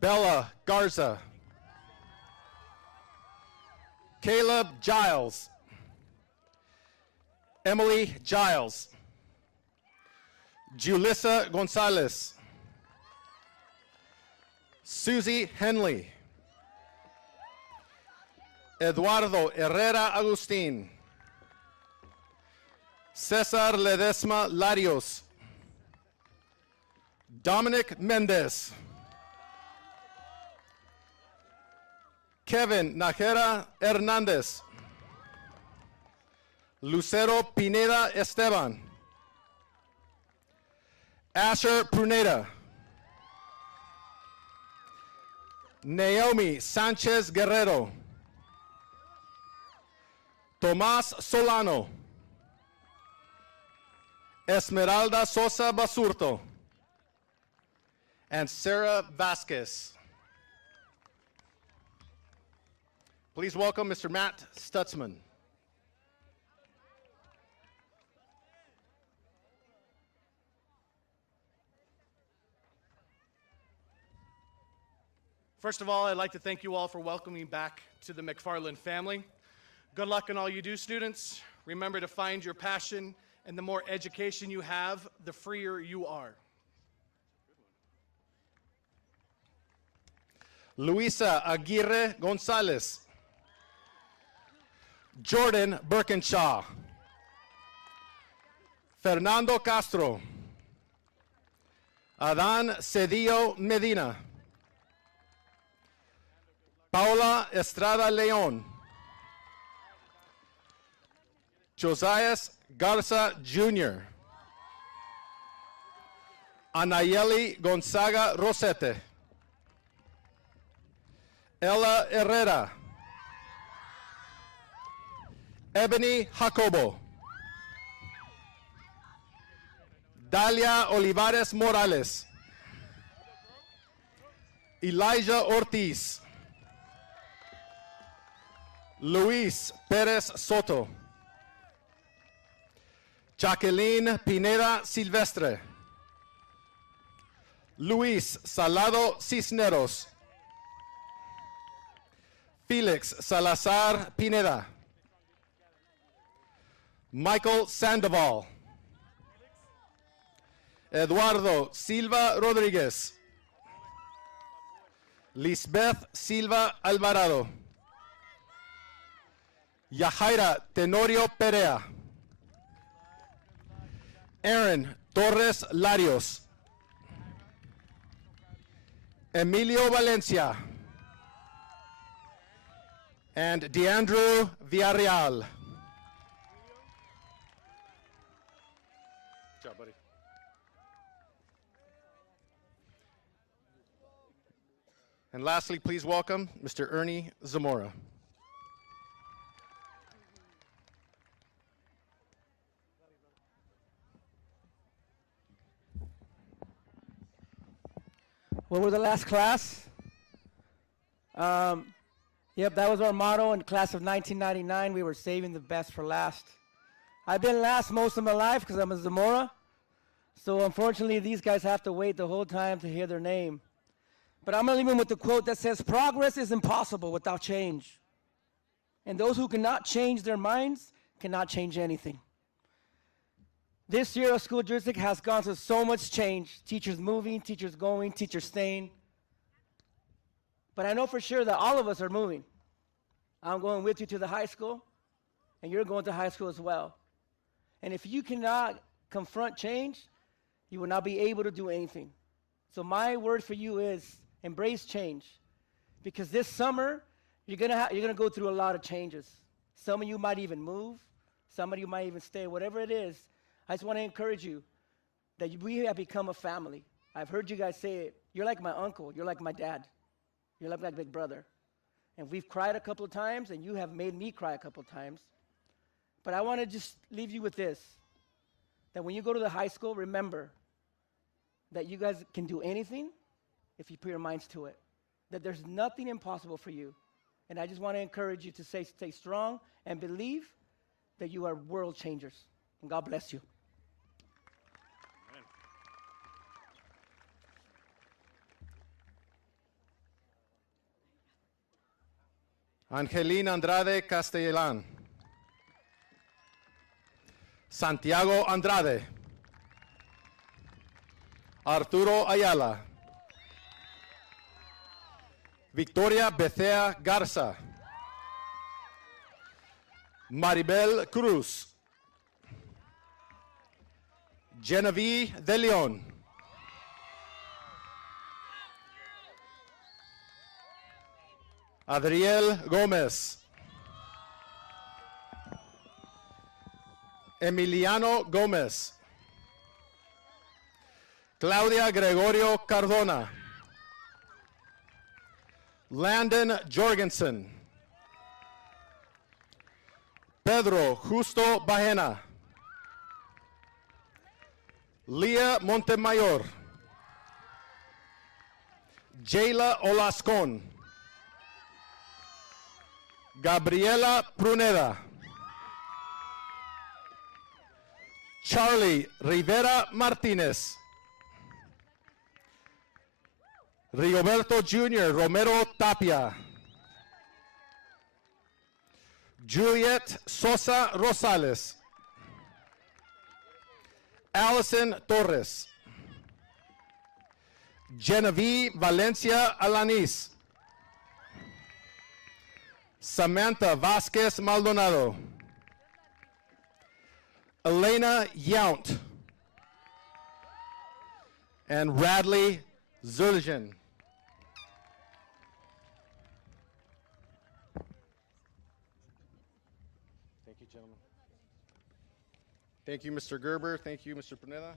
Bella Garza. Caleb Giles. Emily Giles. Julissa Gonzalez. Susie Henley. Eduardo Herrera Agustín. Cesar Ledesma Larios. Dominic Mendez. Kevin Najera Hernández. Lucero Pineda Esteban. Asher Pruneda. Naomi Sánchez Guerrero. Tomás Solano. Esmeralda Sosa Basurto. And Sarah Vasquez. Please welcome Mr. Matt Stutzman. First of all, I'd like to thank you all for welcoming me back to the McFarland family. Good luck in all you do, students. Remember to find your passion, and the more education you have, the freer you are. Luisa Aguirre Gonzalez. Jordan Birkinshaw. Fernando Castro. Adan Cedillo Medina. Paula Estrada León. Josias Garza Jr. Anayeli Gonzaga Rosete. Ella Herrera. Ebony Jacobo. Dalia Olivares Morales. Elijah Ortiz. Luis Perez Soto. Jacqueline Pineda Silvestre. Luis Salado Cisneros. Felix Salazar Pineda. Michael Sandoval. Eduardo Silva Rodriguez. Lisbeth Silva Alvarado. Yajaira Tenorio Perea. Aaron Torres Larios. Emilio Valencia. And Deandrew Villarreal. Good job, buddy. And lastly, please welcome Mr. Ernie Zamora. When we were the last class, yep, that was our motto in the class of 1999. We were saving the best for last. I've been last most of my life because I'm a Zamora. So unfortunately, these guys have to wait the whole time to hear their name. But I'm going to leave them with the quote that says, progress is impossible without change. And those who cannot change their minds cannot change anything. This year, our school district has gone through so much change. Teachers moving, teachers going, teachers staying. But I know for sure that all of us are moving. I'm going with you to the high school, and you're going to high school as well. And if you cannot confront change, you will not be able to do anything. So my word for you is embrace change. Because this summer, you're gonna go through a lot of changes. Some of you might even move. Some of you might even stay. Whatever it is, I just want to encourage you that we have become a family. I've heard you guys say it. You're like my uncle. You're like my dad. You're like my big brother. And we've cried a couple of times, and you have made me cry a couple of times. But I want to just leave you with this, that when you go to the high school, remember that you guys can do anything if you put your minds to it, that there's nothing impossible for you. And I just want to encourage you to stay strong and believe that you are world changers. And God bless you. Angelina Andrade Castellan. Santiago Andrade. Arturo Ayala. Victoria Bethea Garza. Maribel Cruz. Genevieve De Leon. Adriel Gómez. Emiliano Gómez. Claudia Gregorio Cardona. Landon Jorgensen. Pedro Justo Bajena. Leah Montemayor. Jayla Olascon. Gabriela Pruneda. Charlie Rivera Martinez. Rigoberto Jr. Romero Tapia. Juliet Sosa Rosales. Allison Torres. Genevieve Valencia Alanis. Samantha Vasquez Maldonado. Elena Yount. And Radley Zuljan. Thank you, gentlemen. Thank you, Mr. Gerber. Thank you, Mr. Pruneda.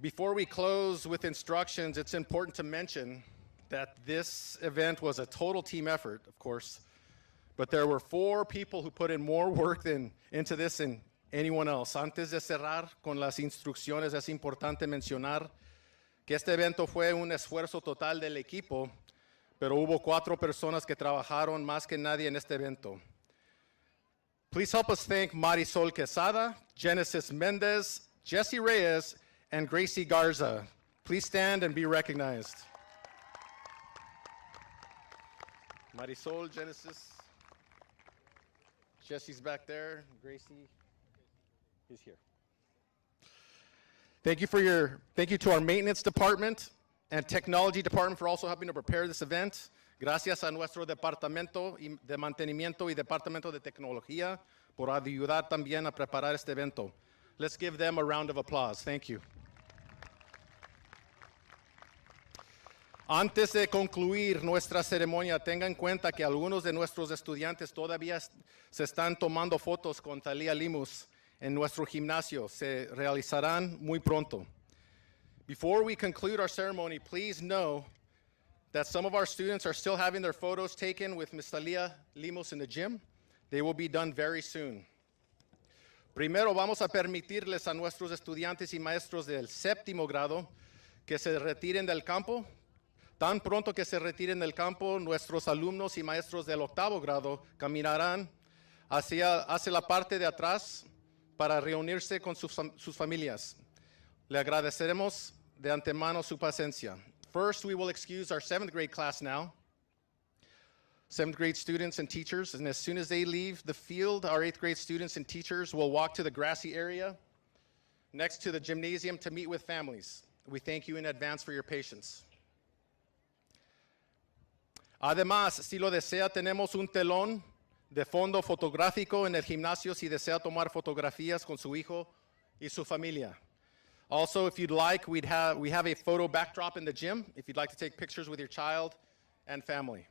Before we close with instructions, it's important to mention that this event was a total team effort, of course, but there were 4 people who put in more work into this than anyone else. Antes de cerrar con las instrucciones, es importante mencionar que este evento fue un esfuerzo total del equipo, pero hubo 4 personas que trabajaron más que nadie en este evento. Please help us thank Marisol Quesada, Genesis Mendez, Jesse Reyes, and Gracie Garza. Please stand and be recognized. Marisol, Genesis, Jesse's back there, Gracie is here. Thank you to our maintenance department and technology department for also helping to prepare this event. Gracias a nuestro departamento de mantenimiento y departamento de tecnología por ayudar también a preparar este evento. Let's give them a round of applause. Thank you. Antes de concluir nuestra ceremonia, tenga en cuenta que algunos de nuestros estudiantes todavía se están tomando fotos con Thalia Limus en nuestro gimnasio. Se realizarán muy pronto. Before we conclude our ceremony, please know that some of our students are still having their photos taken with Ms. Thalia Limus in the gym. They will be done very soon. Primero vamos a permitirles a nuestros estudiantes y maestros del séptimo grado que se retiren del campo. Tan pronto que se retiren del campo, nuestros alumnos y maestros del octavo grado caminarán hacia la parte de atrás para reunirse con sus familias. Le agradeceremos de antemano su paciencia. First, we will excuse our 7th grade class now. 7th grade students and teachers, and as soon as they leave the field, our 8th grade students and teachers will walk to the grassy area next to the gymnasium to meet with families. We thank you in advance for your patience. Además, si lo desea, tenemos un telón de fondo fotográfico en el gimnasio si desea tomar fotografías con su hijo y su familia. Also, if you'd like, we have a photo backdrop in the gym if you'd like to take pictures with your child and family.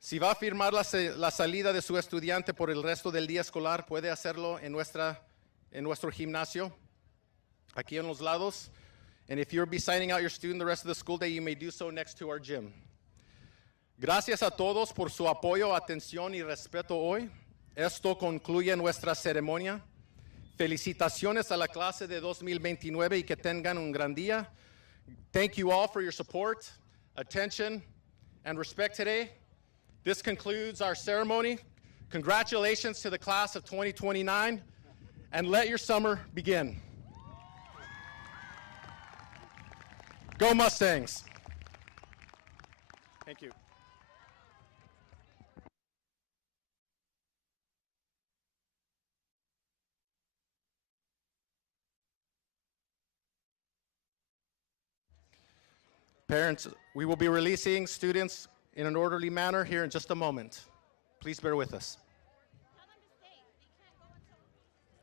Si va a firmar la salida de su estudiante por el resto del día escolar, puede hacerlo en nuestro gimnasio, aquí en los lados. And if you'll be signing out your student the rest of the school day, you may do so next to our gym. Gracias a todos por su apoyo, atención y respeto hoy. Esto concluye nuestra ceremonia. Felicitaciones a la clase de 2029 y que tengan un gran día. Thank you all for your support, attention, and respect today. This concludes our ceremony. Congratulations to the class of 2029, and let your summer begin. Go Mustangs. Thank you. Parents, we will be releasing students in an orderly manner here in just a moment. Please bear with us.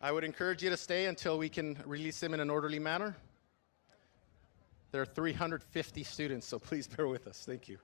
I would encourage you to stay until we can release them in an orderly manner. There are 350 students, so please bear with us. Thank you.